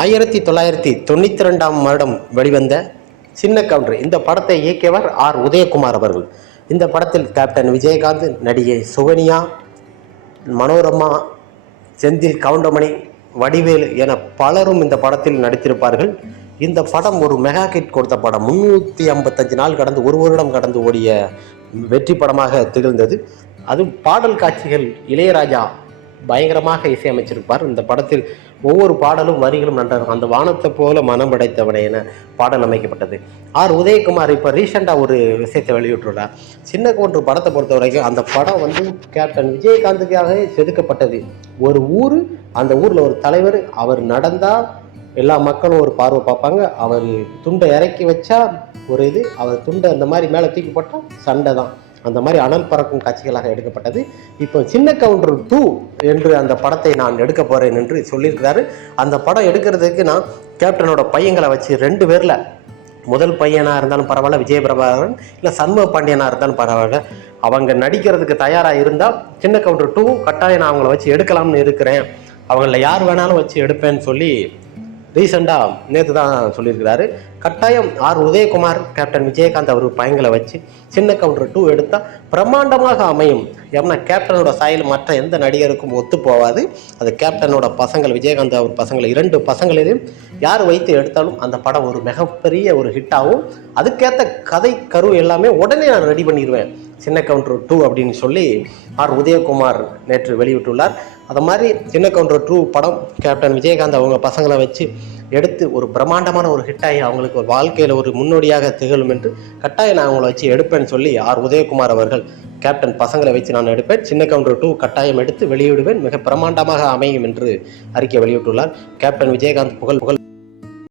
ஆயிரத்தி தொள்ளாயிரத்தி தொண்ணூற்றி ரெண்டாம் வருடம் வெளிவந்த சின்ன கவுண்டர். இந்த படத்தை இயக்கியவர் ஆர். உதயகுமார் அவர்கள். இந்த படத்தில் கேப்டன் விஜயகாந்த் நடிகை சுகனியா மனோரமா செந்தில் கவுண்டமணி வடிவேலு என பலரும் இந்த படத்தில் நடித்திருப்பார்கள். இந்த படம் ஒரு மெகா கிட் கொடுத்த படம். முந்நூற்றி ஐம்பத்தஞ்சு நாள் கடந்து ஒரு வருடம் கடந்து ஓடிய வெற்றி படமாக திகழ்ந்தது. அதுவும் பாடல் காட்சிகள் இளையராஜா பயங்கரமாக இசையமைச்சிருப்பார். இந்த படத்தில் ஒவ்வொரு பாடலும் வரிகளும் நன்றாக அந்த வானத்தை போல மனம் படைத்தவனே என பாடல் அமைக்கப்பட்டது. ஆர். உதயகுமார் இப்போ ரீசெண்டாக ஒரு விஷயத்தை வெளியிட்டுள்ளார். சின்ன கோன்று படத்தை பொறுத்த வரைக்கும் அந்த படம் வந்து கேப்டன் விஜயகாந்துக்காகவே செதுக்கப்பட்டது. ஒரு ஊர் அந்த ஊரில் ஒரு தலைவர் அவர் நடந்தால் எல்லா மக்களும் ஒரு பார்வை பார்ப்பாங்க. அவர் துண்டை இறக்கி வச்சா ஒரு இது அவர் துண்டை அந்த மாதிரி மேலே தூக்கி போட்டால் சண்டை தான். அந்த மாதிரி அனல் பறக்கும் காட்சிகளாக எடுக்கப்பட்டது. இப்போ சின்ன கவுண்டர் டூ என்று அந்த படத்தை நான் எடுக்க போகிறேன் என்று சொல்லியிருக்கிறாரு. அந்த படம் எடுக்கிறதுக்கு நான் கேப்டனோட பையங்களை வச்சு ரெண்டு பேரில் முதல் பையனாக இருந்தாலும் பரவாயில்ல விஜயபிரபாகரன் இல்லை சண்முக பாண்டியனாக இருந்தாலும் பரவாயில்ல அவங்க நடிக்கிறதுக்கு தயாராக இருந்தால் சின்ன கவுண்டர் டூ கட்டாயம் நான் அவங்கள வச்சு எடுக்கலாம்னு இருக்கிறேன். அவங்கள யார் வேணாலும் வச்சு எடுப்பேன்னு சொல்லி ரீசெண்டாக நேற்று தான் சொல்லியிருக்கிறாரு. கட்டாயம் ஆர். உதயகுமார் கேப்டன் விஜயகாந்த் அவர் பையங்களை வச்சு சின்ன கவுண்டர் டூ எடுத்தால் பிரம்மாண்டமாக அமையும். ஏன்னா கேப்டனோட சாயல் மற்ற எந்த நடிகருக்கும் ஒத்து போகாது அது கேப்டனோட பசங்கள் விஜயகாந்த் அவர் பசங்கள் இரண்டு பசங்களிலும் யார் வைத்து எடுத்தாலும் அந்த படம் ஒரு மிகப்பெரிய ஒரு ஹிட்டாகும் அதுக்கேற்ற கதை கரு எல்லாமே உடனே நான் ரெடி பண்ணிடுவேன் சின்ன கவுண்டர் டூ அப்படின்னு சொல்லி ஆர். உதயகுமார் நேற்று வெளியிட்டுள்ளார். அது மாதிரி சின்ன கவுண்டர் டூ படம். கேப்டன் விஜயகாந்த் அவங்க பசங்களை வச்சு எடுத்து ஒரு பிரம்மாண்டமான ஒரு ஹிட்டாகி அவங்களுக்கு ஒரு வாழ்க்கையில் ஒரு முன்னோடியாக திகழும் என்று கட்டாயம் நான் அவங்கள வச்சு எடுப்பேன்னு சொல்லி ஆர் உதயகுமார் அவர்கள் கேப்டன் பசங்களை வச்சு நான் எடுப்பேன். சின்ன கவுண்டர் டூ கட்டாயம் எடுத்து வெளியிடுவேன். மிக பிரம்மாண்டமாக அமையும் என்று அறிக்கை வெளியிட்டுள்ளார். கேப்டன் விஜயகாந்த் புகழ் புகழ்